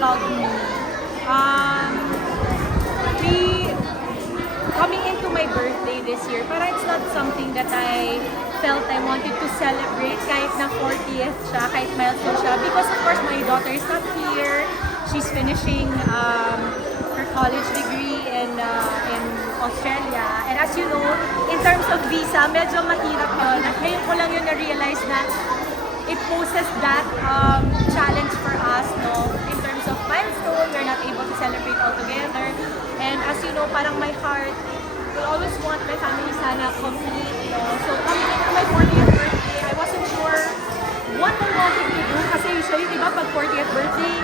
about me. Um, we, coming into my birthday this year, para it's not something that I felt I wanted to celebrate kahit na 40th siya, kahit milestone siya. Because of course, my daughter is not here. She's finishing um, her college degree in, uh, in Australia. And as you know, in terms of visa, medyo mahirap yun. At ngayon ko lang yun na-realize na it poses that um, challenge for us, no? In terms of milestone, we're not able to celebrate all together. And as you know, parang my heart will always want my family sana complete? So coming into my 40th birthday, I wasn't sure what I wanted to do. Kasi usually, di ba, pag 40th birthday,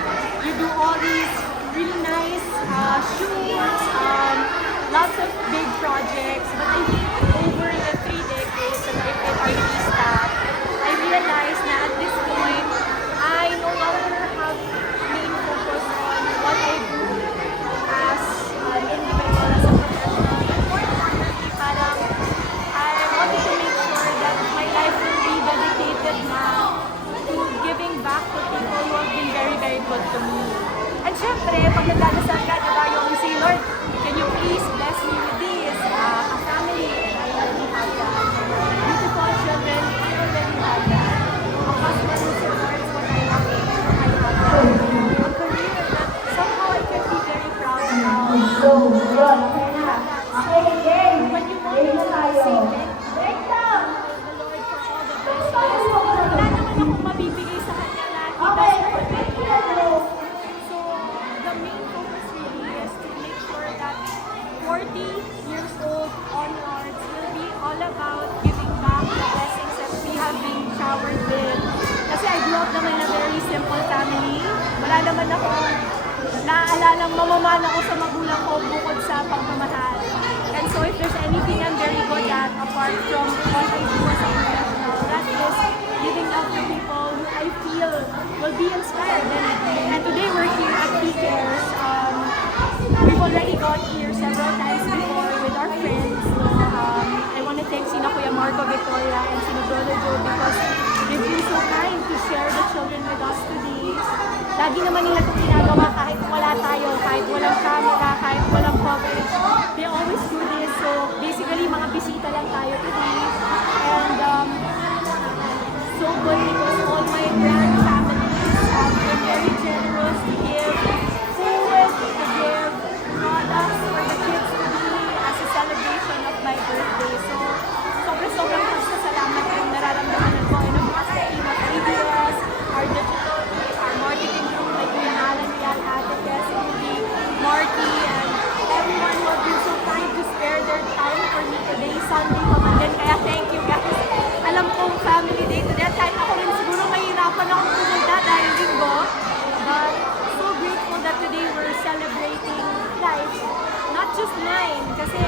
you do all these really nice uh, shoots, um, lots of big projects. But I syempre, pag nagdadasal ka, diba, yung say, Lord, can you please bless me with this? Uh, main focus really is to make sure that 40 years old onwards will be all about giving back the blessings that we have been showered with. Kasi I grew up naman in a very simple family. Wala naman ako naaalala mamamana ko sa magulang ko bukod sa pagmamahal. And so if there's anything I'm very good at apart from what I do as a professional, that is giving up to people who I feel will be inspired. And, today we're here at PCares. Share the children with us today. Lagi naman nila itong ginagawa kahit wala tayo, Kaya thank you guys. Alam kong family day today. At kahit ako rin siguro mahirapan akong pumunta dahil linggo. But so grateful that today we're celebrating life. Not just mine. Kasi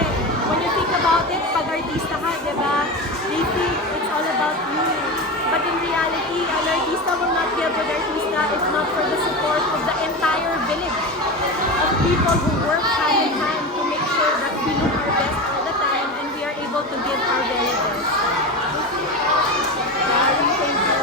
when you think about it, pag artista ka, di ba? They think it's all about you. But in reality, an artista will not be a good artista if not for the support of the entire village of people who work hand in hand to make sure that we look our best all the time and we are able to give our very best. Gary, thank you.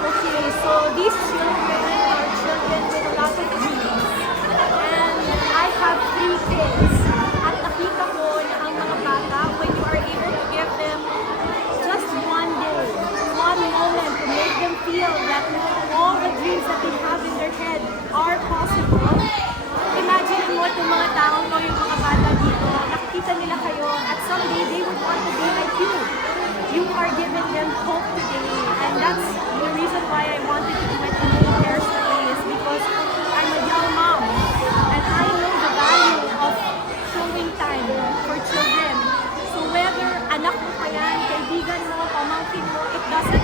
Okay, so these children are children with a lot of dreams. And I have three kids. At nakita ko na ang mga bata, when you are able to give them just one day, one moment to make them feel that all the dreams that they have in their head are possible. Imagine mo itong mga taong to, yung mga bata dito, nakikita nila kayo at someday they would want to be like you. You are giving them hope today. And that's the reason why I wanted to do it in Cares today is because I'm a young mom. And I know the value of showing time for children. So whether anak mo pa yan, kaibigan mo, pamangkin mo, it doesn't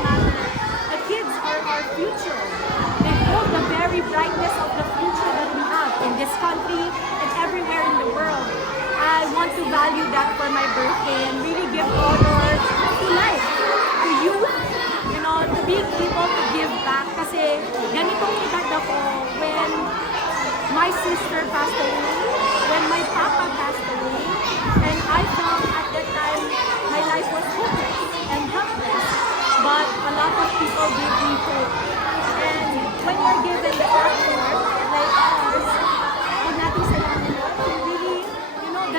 want to value that for my birthday and really give honor to life, to you, you know, to be able to give back. Kasi ganitong edad ako when my sister passed away, when my papa passed away, and I felt at that time my life was hopeless and helpless. But a lot of people gave me hope. And when you're given the platform, like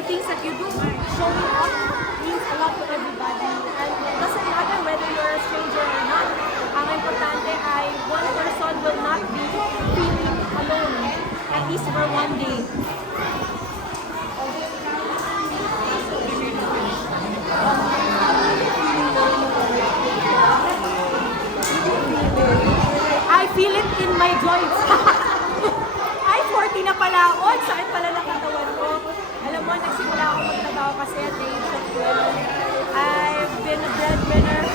things that you do, showing up means a lot to everybody. And it doesn't matter whether you're a stranger or not. Ang importante ay one person will not be feeling alone, at least for one day. I feel it in my joints. ay, 40 na pala ako. Saan pala nakatawan ko? Ako kasi at the age of 12. I've been a breadwinner